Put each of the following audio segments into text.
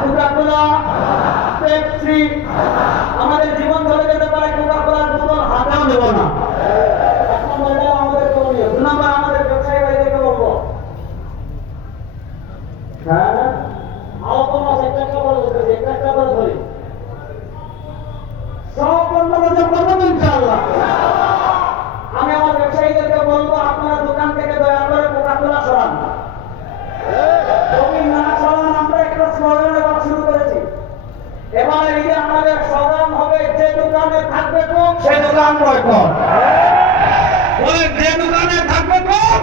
Coca-Cola, Pepsi আমাদের জীবন ধরে যেতে পারে, কোকা-কোলার বোতল হাতেও নেব না। এক নম্বর এটা আমাদের করণীয়। 2 নম্বর আমাদের ব্যবসায়ী ভাইদেরকে বলবো, হ্যাঁ আলোচনা একটা করে বলতেছি, একটা করে ধরি, সব বন্ধ করতে পারবো ইনশাআল্লাহ। আমি আমার ব্যবসায়ীদেরকে বলবো, আপনারা দোকান থেকে দয়া করে কোকা-কোলা সরান, জমি না সরান। আমরা একটা স্লোগান এবার শুরু করেছি। এবার এই যে আমাদের স্লোগান হবে, যে দোকানে থাকবে কোক সে দোকান বয়কট। বলেন যে দোকানে থাকবে কোক,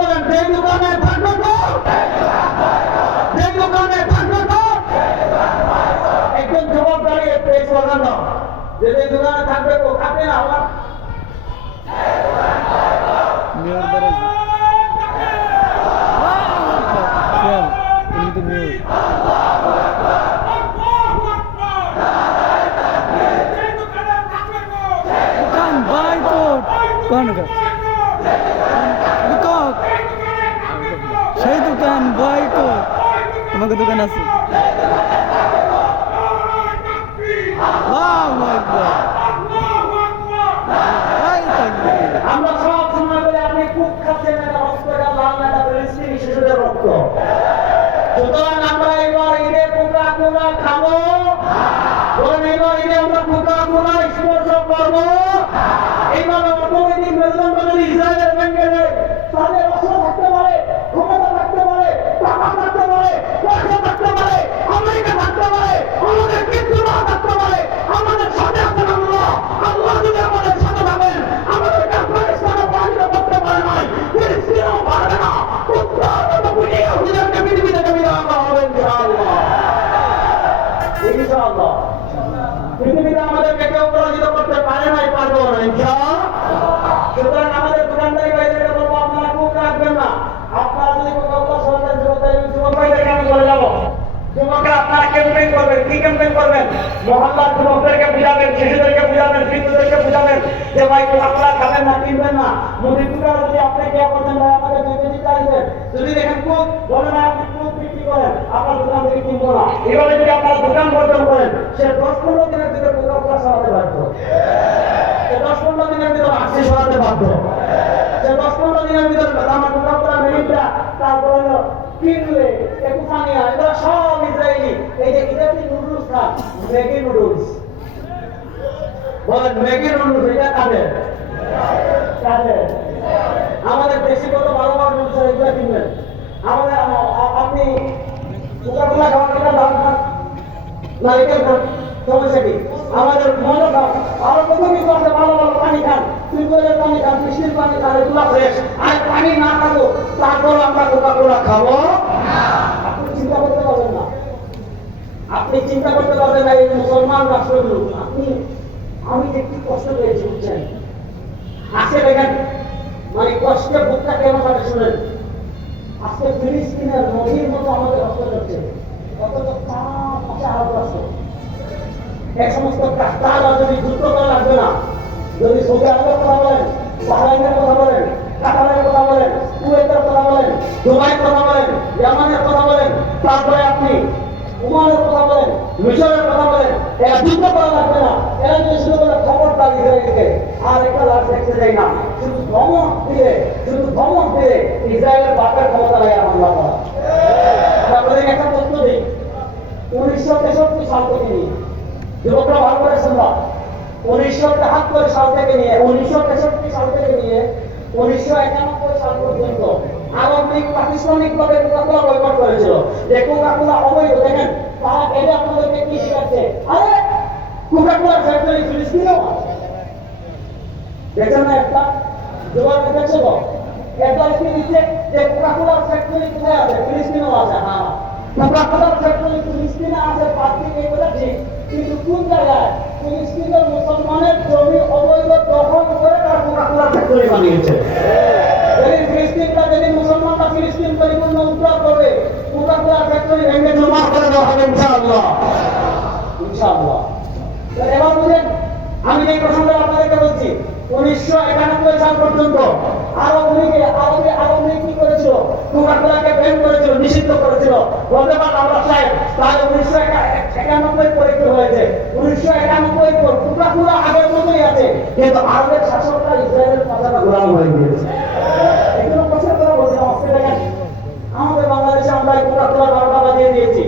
বলেন যে দোকানে থাকবে কোক, যে দোকানে থাকবে কোক। একজন যুবক দাঁড়িয়ে এই স্লোগান দাও, যে দোকানে থাকবে কোক। আপনি না আমার সেই দোকান বয়কট। তোমাকে দোকান আছে। আমরা সব সময় বলে আপনি কুক খাচ্ছেন, এটা হসপিটাল লাল এটা বেরিস্টি শিশুদের রক্ত। সুতরাং আমরা এবার ঈদে কোকা-কোলা খাবো, বলেন এবার ঈদে আমরা কোকা-কোলা স্পর্শ করবো। এইভাবে অর্থনৈতিক মেরুদণ্ড যদি ইসরায়েলের ব্যাংকে তাদের অস্ত্র থাকতে পারে, ক্ষমতা থাকতে পারে, টাকা থাকতে পারে, পয়সা থাকতে পারে, আমেরিকা থাকতে পারে, আমাদের কিন্তু না থাকতে পারে, আমাদের সাথে আছেন আল্লাহ। আল্লাহ যদি আমাদের সাথে থাকেন, আমাদেরকে আফগানিস্তানে পরাজিত করতে পারে নাই, ফিলিস্তিনেও পারবে না। পৃথিবী থেকে বিদায় করা হবে ইনশাআল্লাহ, ইনশাআল্লাহ। পৃথিবীতে আমাদেরকে কেউ পরাজিত করতে পারে নাই, পারবো না ইনশাআল্লাহ। সুতরাং আমাদের দোকানদারি ভাইদেরকে বলবো, আপনারা কোক রাখবেন না। আপনারা যদি কোকা-কোলা সরাতেন, যুবক ভাইদেরকে আমি বলে যাবো, যুবকরা আপনারা ক্যাম্পেইন করবেন। কি ক্যাম্পেইন করবেন? মহল্লার যুবকদেরকে বুঝাবেন, শিশুদেরকে বুঝাবেন, বৃদ্ধদেরকে বুঝাবেন যে ভাই কোকা-কোলা খাবেন না, কিনবেন না। মুদির দোকানে যদি আপনি কে করছেন, ভাই আমাকে 2 কেজি চাইছেন, যদি দেখেন কোক, বলেন আপনি কোক বিক্রি করেন, আপনার দোকান থেকে কিনবো না। এভাবে যদি আপনার দোকান বর্জন করেন, সে 10-15 দিনের ভিতরে কোকা-কোলা সরাতে বাধ্য, সে 10-15 দিনের ভিতরে আক্সি সরাতে বাধ্য, সে 10-15 দিনের ভিতরে আমার কোকা-কোলা মেরিটা, তারপর হলো কিনলে একুফানিয়া, এগুলো সব ইসরায়েলি। এই যে ইসরায়েলি নুডলস না, ম্যাগি নুডলস, বলেন ম্যাগি নুডলস, এটা কাদের? কাদের? আমাদের দেশি কত ভালো ভালো নুডলস, এগুলো কিনবেন। আমাদের আপনি কোকা-কোলা খাওয়ার টাকা দাম খান, নারিকেল খান, সমস্যা কি? আমাদের মনে খান, আরো কত কিছু আছে, ভালো ভালো পানি খান, টিউবওয়েলের পানি খান, বৃষ্টির পানি খান, এগুলো ফ্রেশ। আর পানি না খাবো, তারপর আমরা কোকা-কোলা খাবো? আপনি চিন্তা করতে পারবেন না, আপনি চিন্তা করতে পারবেন না। এই মুসলমান রাষ্ট্রগুলো, আপনি আমি যে কি কষ্ট পেয়েছি বুঝছেন। আজকে দেখেন, মানে কষ্টে বুকটা কেন কাটে শুনেন। আজকে ফিলিস্তিনের নদীর মতো আমাদের রক্ত যাচ্ছে, অথচ তার পাশে আরো কষ্ট। এক সমস্ত কাস্তারা যদি যুদ্ধ করা লাগবে না, যদি সৌদি আরবের কথা বলেন, বাহরাইনের কথা বলেন, কাতারের কথা বলেন, কুয়েতের কথা বলেন, দুবাইয়ের কথা বলেন, ইয়ামানের কথা বলেন, তারপরে আপনি ওমানের কথা বলেন, মিশরের কথা বলেন, এরা যুদ্ধ করা লাগবে না। এরা যদি শুধু বলে খবরদার ইসরায়েলকে আর একটা লাশ দেখতে চাই না, শুধু ধমক দিয়ে, শুধু ধমক দিয়ে ইসরায়েলের বাপের ক্ষমতা লাগে হামলা করা। আপনাদের একটা তথ্য দিই, 1963 সাল থেকে নিয়ে, যুবকরা ভালো করে শুনবা, 1973 সাল থেকে নিয়ে 1963 সাল থেকে নিয়ে 1991 সাল পর্যন্ত আরব লীগ প্রাতিষ্ঠানিকভাবে কোকা-কোলা বয়কট করেছিল। যে কোকা-কোলা অবৈধ, দেখেন তারা এলে আপনাদেরকে কি শিখাচ্ছে, আরে কোকা-কোলা ফ্যাক্টরি ফিলিস্তিনেও আছে। দেখেন না একটা যুবক দেখেছো তো, একটা কি দিচ্ছে যে কোকা-কোলা ফ্যাক্টরি কোথায় আছে? ফিলিস্তিনেও আছে। হ্যাঁ, কোকা-কোলা ফ্যাক্টরি ফিলিস্তিনে আছে, পার্টি এগুলো ঠিক, কিন্তু কোন জায়গায়? ফিলিস্তিনের মুসলমানের জমি অবৈধ দখল করে তার কোকা-কোলা ফ্যাক্টরি বানিয়েছে। যেদিন ফিলিস্তিনটা, যেদিন মুসলমানরা ফিলিস্তিন পরিপূর্ণ উদ্ধার করবে, কোকা-কোলা ফ্যাক্টরি ভেঙে জমা করে দেওয়া হবে ইনশাআল্লাহ, ইনশাআল্লাহ। এবার বুঝেন, আমি যে প্রসঙ্গে আপনাদেরকে বলছি, 1991 সাল পর্যন্ত আরব লীগ কি করেছিল? কোকা-কোলাকে ব্যান করেছিল, নিষিদ্ধ করেছিল। বলতে পারেন আমরা সাহেব তাহলে 1991 পরীক্ষা হয়েছে, 1991 পর পুরো আগের মতোই আছে, কিন্তু আরবের শাসকরা ইসরায়েলের পাতাটা গোলাম হয়ে গিয়েছে। এগুলো প্রচার করা বলছিলাম আজকে দেখেন আমাদের বাংলাদেশে আমরা এই কোকা-কোলা 12টা বাজিয়ে দিয়েছি,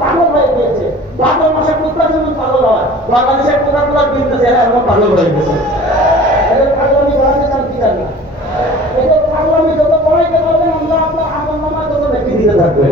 পাগল হয়ে গিয়েছে। ভাদ্র মাসে কুত্তা যেমন পাগল হয়, বাংলাদেশের কোকা-কোলার বিজনেস এরা এমন পাগল হয়ে গেছে। এদের পাগলামি বাড়াতে চান কি জানি না, এদের পাগলামি যত পড়াইতে পারবেন আমরা আপনার আমল নামায় তত ব্যক্তি দিতে থাকবে।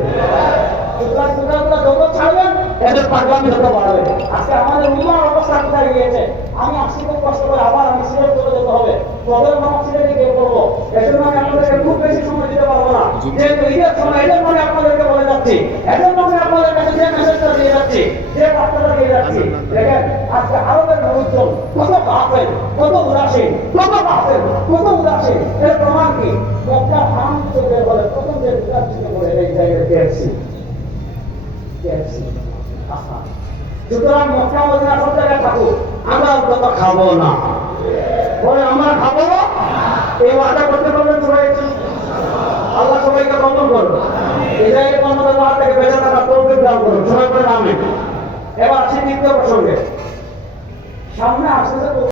কোকা-কোলা যত ছাড়বেন এদের পাগলামি যত বাড়বে। আজকে আমাদের উম্মার অবস্থা কোথায় গিয়েছে, আমি আসছি খুব কষ্ট করে, আবার আমি সিলেট চলে যেতে হবে, কবে আমার সিলেটে গিয়ে করবো, এজন্য আমি আপনাদেরকে খুব বেশি সময় দিতে পারবো না। যেহেতু ঈদের সময় এদের মনে আপনাদেরকে বলে যাচ্ছি, এদের মনে আপনাদের কাছে যে মেসেজটা দিয়ে যাচ্ছি, যে বার্তাটা দিয়ে যাচ্ছি, দেখেন আজকে আরবের লোকজন কত গাফেল, কত উদাসীন, কত গাফেল, কত উদাসীন, এর প্রমাণ কি? মক্কা হারাম থেকে বলে প্রথম যে বিরাট ছিল বলে এই জায়গায় কেএফসি। সুতরাং মক্কা মদিনা সব জায়গায় থাকুক, আমরা অন্তত খাবো না, বলে আমরা খাবো। এই ওয়াদা করতে পারবেন সবাই? আল্লাহ সবাইকে কবুল করুন, ইসরায়েল কর্মদের হাত থেকে বেঁচে থাকা তৌফিক দান করুন, সবাই বলেন আমিন। এবার আসি দ্বিতীয় প্রসঙ্গে, সামনে আসতেছে